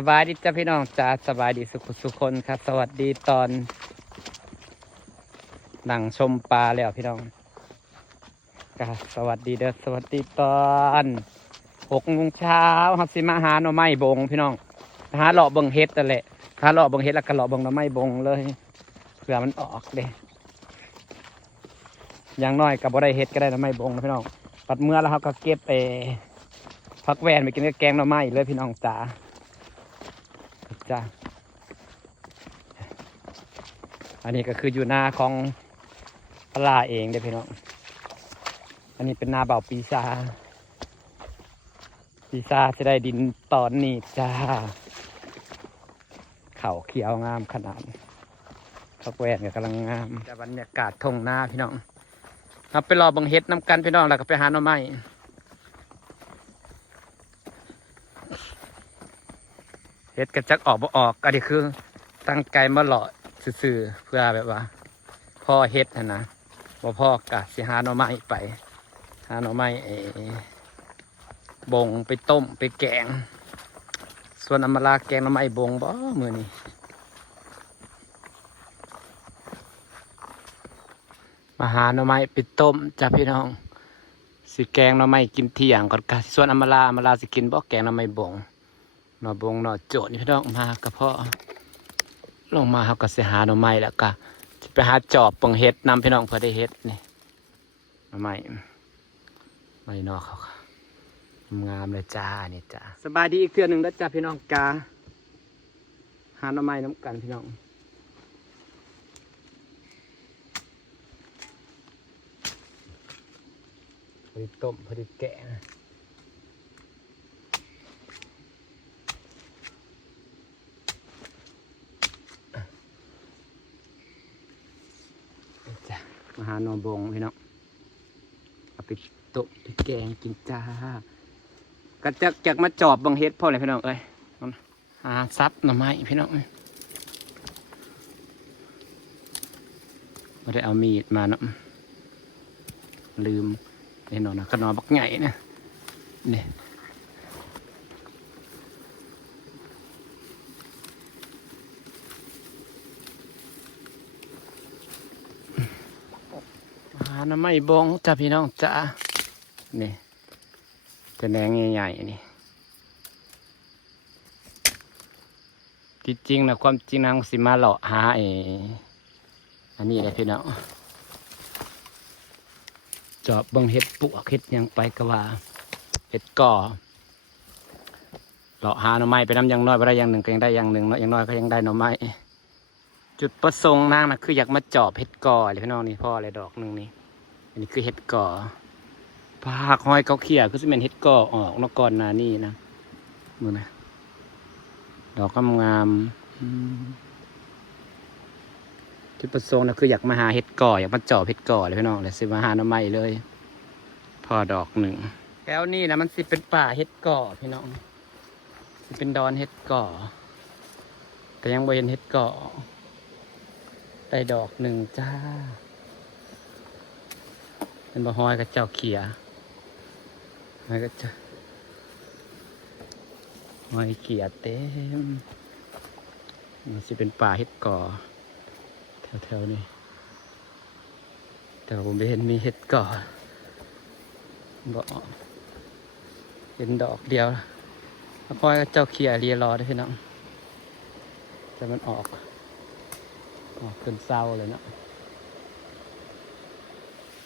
สบายดีจ้าพี่น้องจ้าสบายดีสุขคนครับสวัสดีตอนหนังชมปลาแล้วพี่น้องก็สวัสดีเด้อสวัสดีตอน6 โมงเช้าครับสิมาหาหน่อไม้บงพี่น้องหาเลาะเบิ่งเฮ็ดนั่นแหละหาเลาะเบิ่งเฮ็ดแล้วก็เลาะเบิ่งหน่อไม้บงเลยเผื่อมันออกเด้อย่างน้อยกับบ่ได้เฮ็ดก็ได้หน่อไม้บงนะพี่น้องปัดเมื่อแล้วเขาก็เก็บผักแวนไปกินกับแกงหน่อไม้เลยพี่น้องจ๋าจ้าอันนี้ก็คืออยู่หน้าของพลาเองเด้อพี่น้องอันนี้เป็นนาเบาปีซาจะได้ดินตอนนี้จ้าเขาเขียวงามขนาดผักแวนก็กำลังงามแต่บรรยากาศทงหน้าพี่น้องเราไปรอบังเฮ็ดน้ำกันพี่น้องแล้วก็ไปหาหน่อไม้เฮ็ดกระจักออกบ่ออกอันนี้คือตั้งใจมาหล่อซื่อๆเพื่อแบบว่าพ่อเฮ็ดนะบ่พ่อกะสิหาหน่อไม้ไปหาหน่อไม้บงไปต้มไปแกงส่วนอำมาลาแกงหน่อไม้บงบ่มื้อนี้มาหาหน่อไม้ไปต้มจ้ะพี่น้องสิแกงหน่อไม้กินเที่ยงก่อนกะส่วนอำมาลาสิกินบ่แกงหน่อไม้บงหน่อบงหน่อโจดนี่พี่น้องมากระเพาะลงมาเขาก็สิหาหน่อไม้แล้วก็จะไปหาจอบปังเฮ็ดนำพี่น้องเพื่อได้เฮ็ดนี่หน่อไม้ไม่นอกเขางามเลยจ้านี่จ้าสบายดีอีกเทื่อหนึ่งแล้วจ้าพี่น้องกาหาหน่อไม้น้ำกันพี่น้องพอดีต้มพอดีแกะมาหาหน่อบงพี่น้องเอาไปต้มไปแกงกินจ้าก็จะมาจอบบังเฮ็ดพ่อเลยพี่น้องเอ้ยหาซับหน่อไม้พี่น้องไม่ได้เอามีดมาเนาะลืมไอ้หน่อนะก็หน่อบักใหญ่นะนี่หาหน่อไม้บงจ้าพี่น้องจ้านี่จะแหนงใหญ่ๆนี่ที่จริงนะความจริงนางสิมาหล่อหาอันนี้เลยพี่น้องจอบบังเห็ดปวกเห็ดยังไปก็ว่าเห็ดก่อหล่อหาหน่อไม้ไปน้ำยังน้อยไปได้อย่างหนึ่งก็ยังได้อย่างหนึ่งเนาะอย่างน้อยก็ยังได้หน่อไม้จุดประสงค์นางนะคืออยากมาจอบเห็ดก่อเลยพี่น้องนี่พ่อเลยดอกหนึ่งนี่อันนี้คือเห็ดก่อภาคหอยเขาเขี่ยคือจะเป็นเห็ดก่อออกนอกก่อนนานี่นะมือนะดอกงามจุดประสงค์นะคืออยากมาหาเห็ดก่ออยากมาจอบเห็ดก่อเลยพี่น้องเลยสิมาหาหน่อไม้เลยพอดอกหนึ่งแถวนี้นะมันสิเป็นป่าเห็ดก่อพี่น้องสิเป็นดอนเห็ดก่อแต่ยังไม่เห็นเห็ดก่อได้ดอกหนึ่งจ้าเป็นบ่หอยกับเจ้าเขียหอยกับเจ้าหอยเขียเต็มมันสิเป็นป่าเห็ดก่อแถวนี้แต่ผมไม่เห็นมีเห็ดก่อบ่เห็นดอกเดียวแล้วค่อยเจ้าเขียเรียรอได้พี่น้องแต่มันออกขึ้นเศร้าเลยนะ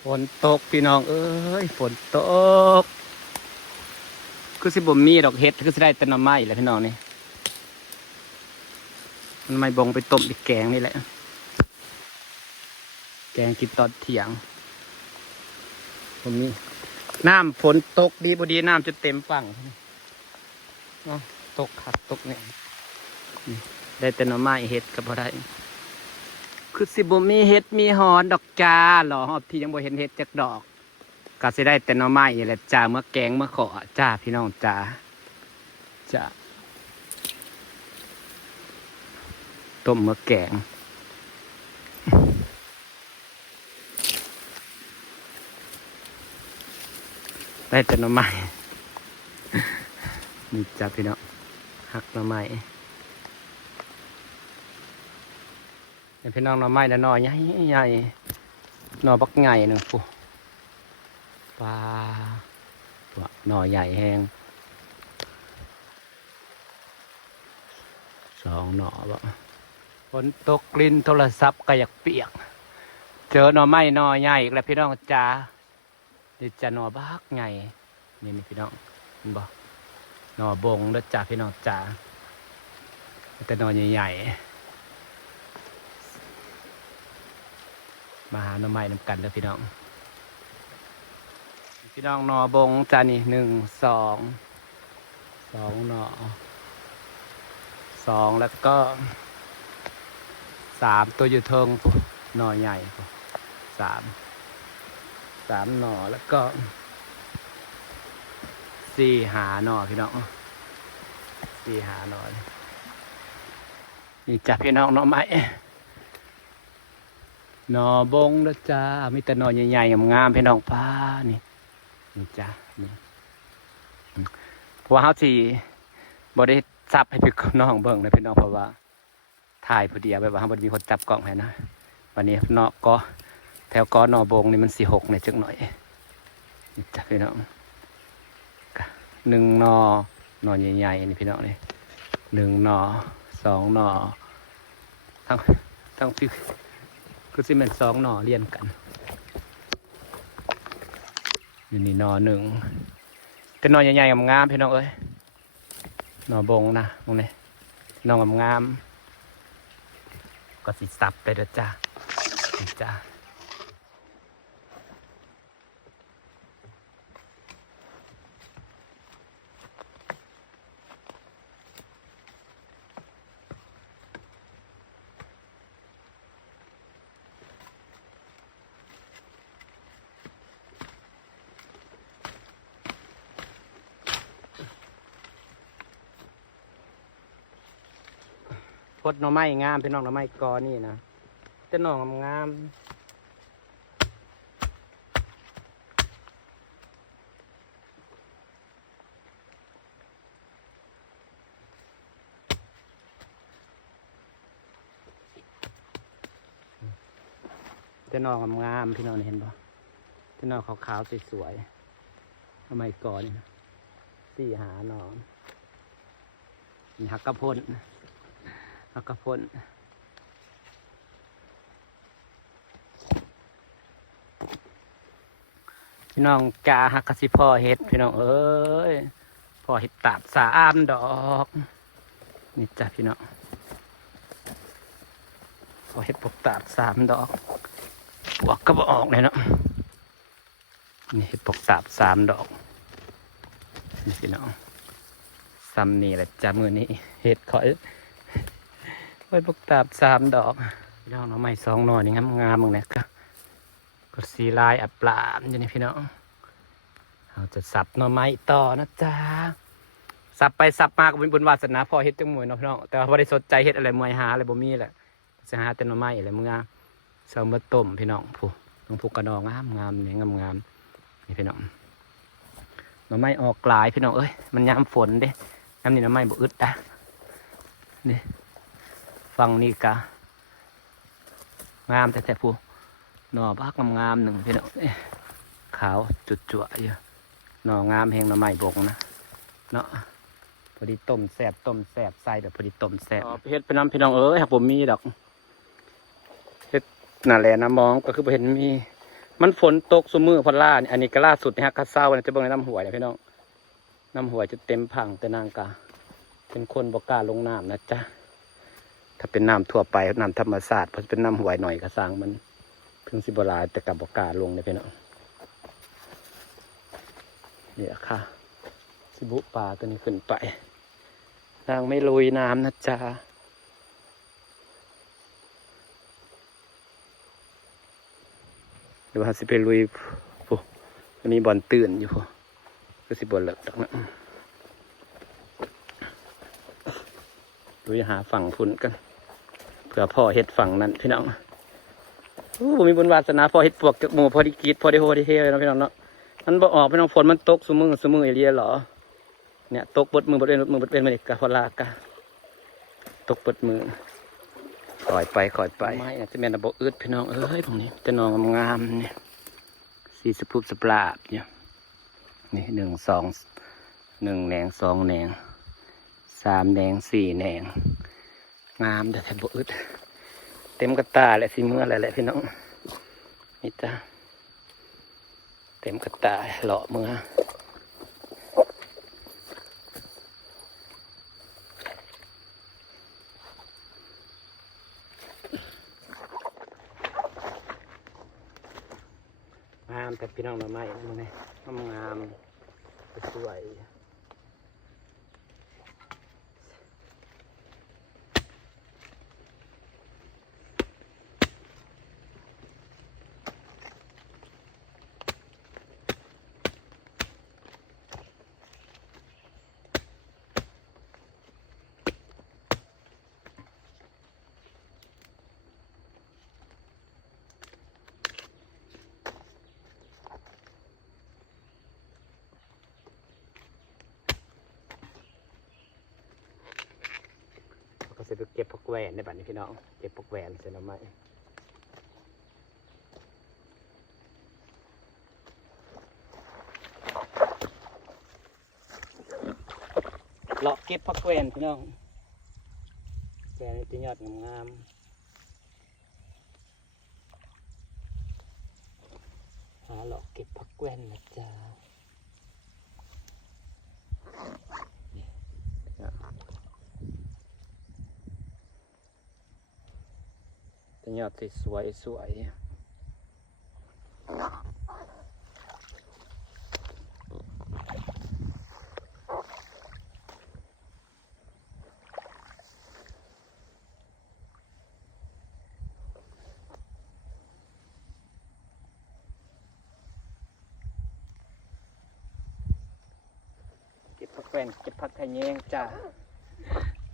ฝนตกพี่น้องเอ้ยฝนตกคือสิบ่มีดอกเห็ดคือสิได้แต่หน่อไม้แหละพี่น้องนี่มันไม่บงไปต้มไปแกงนี่แหละแกงกินตอนเที่ยงผมนี่น้ำฝนตกดีบดีน้ำจะเต็มฝั่งตกขัดตกเนี่ยได้แต่หน่อไม้เห็ดกับพอได้คือสิบ่มีเห็ดมีหอนดอกจ้าหล่อหอบที่ยังบ่เห็นเห็ดจากดอกก็สิได้แต่หน่อไม้แหละจ้าเมื่อแกงเมื่อขอจ้าพี่น้องจ้าจ้าต้มเมื่อแกงได้แต่หน่อไม้นี่จ้าพี่น้อง หักหน่อไม้เป็นพี่น้องหน่อไม้หน่อยใหญ่ใหญ่หน่อบักใหญ่หนึ่งปุ๊ปลาตัวหน่อใหญ่แห้งสองหน่อบ่ฝนตกลิ้นโทรศัพท์ก็อยากเปียกเจอหน่อไม้หน่อใหญ่อีกแล้วพี่น้องจ้านี่จะหน่อบักใหญ่นี่พี่น้องเห็นบ่หน่อบงเด้อจ้าพี่น้องจ้าแต่หน่อใหญ่ๆมาหาหน่อไม้นำกันเด้อพี่น้องพี่น้องหน่อบงจ้านี่1 2หน่อ2แล้วก็3ตัวอยู่เทิงหน่อใหญ่3หน่อแล้วก็4หาหน่อพี่น้อง4หาหน่อนี่จ้ะพี่น้องหน่อไม้หน่อบงนะจ้ามีแต่หน่อใหญ่ๆงามๆพี่น้องป้านี่จ้ะนี่เพราะว่าเขาสิบ่ได้จับให้พี่น้องเบิ่งนะพี่น้องเพราะว่าถ่ายพอดีแบบว่าเขาบ่ได้มีคนจับกล้องให้นะวันนี้เนาะก็แถวก้อนหน่อบงนี่มันสิ6เนี่ยจักหน่อยนี่จ้ะพี่น้อง1หน่อใหญ่ๆนี่พี่น้องนี่1หน่อ2หน่อทั้งพี่คือสิเป็น2หน่อเรียนกันนี่หน่อ1แต่หน่อใหญ่ๆงามๆพี่น้องเอ้ยหน่อบงนะตรงนี้หน่องามๆก็สิสับไปเด้อจ้าจ้าพดหน่อไม้งามพี่น้องหน่อไม้กอนี่นะแต่หน่องามแต่หน่องามพี่น้องเห็นป่ะแต่หน่อขาวๆสวยๆหน่อไม้กอนี่นะ4หาหน่อนี่หักกระพนพี่น้องกาหักกะสิพ่อเห็ดพี่น้องเอ้ยพ่อเห็ดตาบ3 ดอกนี่จ้ะพี่น้องพ่อเห็ดปกตาบ3 ดอกปวกก็บ่ออกเลยเนาะนี่เห็ดปกตาบ3 ดอกนี่พี่น้องซ้ำนี่แหละจ้ะมือนี้เห็ดขอยไว้ปกตาบ3 ดอกพี่น้องหน่อไม้2 หน่อนี่งามๆมึงเนี่ยก็สีลายอับปลามอยู่นี่พี่น้องเราจะสับหน่อไม้ต่อนะจ๊ะสับไปสับมาก็เป็นบุญวาสนาพอเฮ็ดจังมวยเนาะพี่น้องแต่ว่าบ่ได้สนใจเฮ็ดอะไรมวยหาอะไรบ่มีแหละจะหาแต่หน่อไม้อะไรมึงเสามาต้มพี่น้องผู้กระดองงามนี่งามนี่พี่น้องหน่อไม้ออกหลายพี่น้องเอ้ยมันยามฝนเด้ยามนี้หน่อไม้บ่อึดนะนี่ฟังนี่กะงามแต่ผู้หน่อบักงามๆหนึ่งพี่น้องขาวจุดจั่วอยู่หน่องามแห่งหน่อไม้บกนะเนาะพอดีต้มแซ่บใส่แบบพอดีต้มแซ่บเฮ็ดไปน้ำพี่น้องเอ้ยครับผมมีดอกเฮ็ดน่าแหละน้ำมองก็คือเห็นมีมันฝนตกซุมือพอล่าอันนี้ก็ล่าสุดนะฮะกระเซ้าจะเบิ่งในน้ำหัวเนี่ยพี่น้องน้ำหัวจะเต็มพังแต่นางกาเป็นคนบอกกล้าลงน้ำนะจ๊ะถ้าเป็นน้ำทั่วไปน้ำธรรมชาติเพราะเป็นน้ำหัวหน่อยกระซังมันเพิ่งสิบลายแต่กับบอกกล้าลงเนี่ยพี่น้องเนี่ยค่ะสิบุปลาตัวนี้ขึ้นไปนางไม่ลุยน้ำนะจ๊ะหรือว่าสิไปลุยปุ๊มีบอลตื่นอยู่ปุ๊ก็สิบอลเลิกดอกนะลุยหาฝั่งพุ่นกันเผื่อพ่อเฮ็ดฝั่งนั้นพี่น้องผมมีบุญวาสนาพ่อเฮ็ดปวกจากหมูพอดีกีดพอดีโฮดีเฮเลยนะพี่น้องเนาะมันบ่ออกพี่น้องฝนมันตกสมือเอเลียหรอ เนี่ยตกบดมือบดเป็นมือบดเป็นมาดิกะพลากะตกบดมือคอยไปไม้เนี่ยจะเป็นระบบอึดพี่น้องเอ้ยพวกนี้จะนองงามๆเนี่ยสีสปุบสปราบเนี่ยนี่1 2 1 แหนง2 แหนง3 แหนง4 แหนงงามแต่ระบบอึดเต็มกระตาและสีเมื่ออะไรแหละพี่น้องนี่จ้าเต็มกระตาหล่อเมื่อแต่พี่น้องมาใหม่มันไงงามสวยก็จะไปเก็บผักแหวนในบ้านนี้พี่น้องเก็บผักแหวนเสร็จแล้วไหมเลาะเก็บผักแหวนพี่น้องแหวนนี่จะยอดงามหาเลาะเก็บผักแหวนนะจ๊ะจะยอดสวยเก็บผักแหวนเก็บผักขะแยงจ้ะ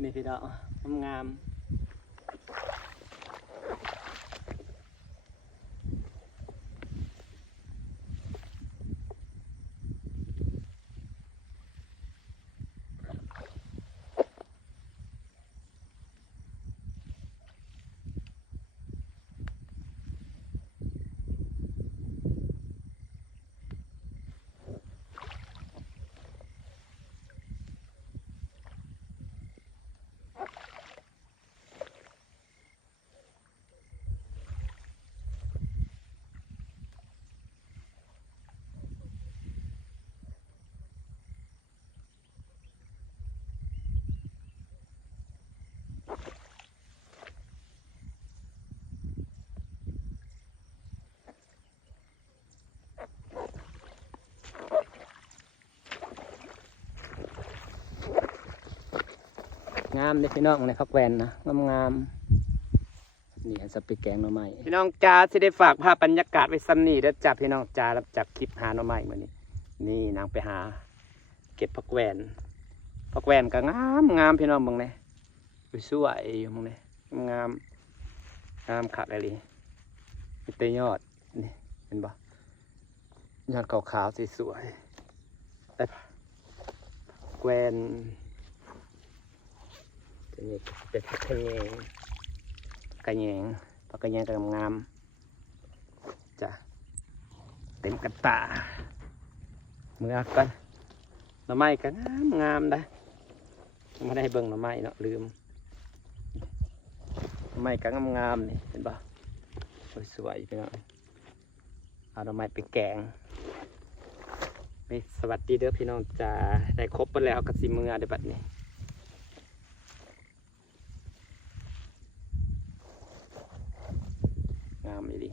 นี่พี่น้องงามงามเลยพี่น้องในผักแหวนนะงามนี่สปีกแกงหน่อไม้พี่น้องจ้าที่ได้ฝากภาพบรรยากาศไว้ซ้ำนี่แล้วจับพี่น้องจ้ารับจากคลิปหาหน่อไม้มานี่นางไปหาเก็บผักแหวนก็งามพี่น้องบางเนี่ยสวยอยู่บางเนี่ยงามขัดอะไรมีแต่ยอดนี่เห็นปะยอดขาวๆสวยแต่แหวนนี่เป็นผักกระแยงก็งามจ้ะเต็มกระตาเมื่อกันหน่อไม้ก็งามได้ไม่ได้เบิ่งหน่อไม้เนาะลืมหน่อไม้ก็งามนี่เห็นปะสวยๆพี่น้องเอาหน่อไม้ไปแกงสวัสดีเด้อพี่น้องจ้าได้ครบไปแล้วกับสิเมื่อได้บัดนี้งามอีหลี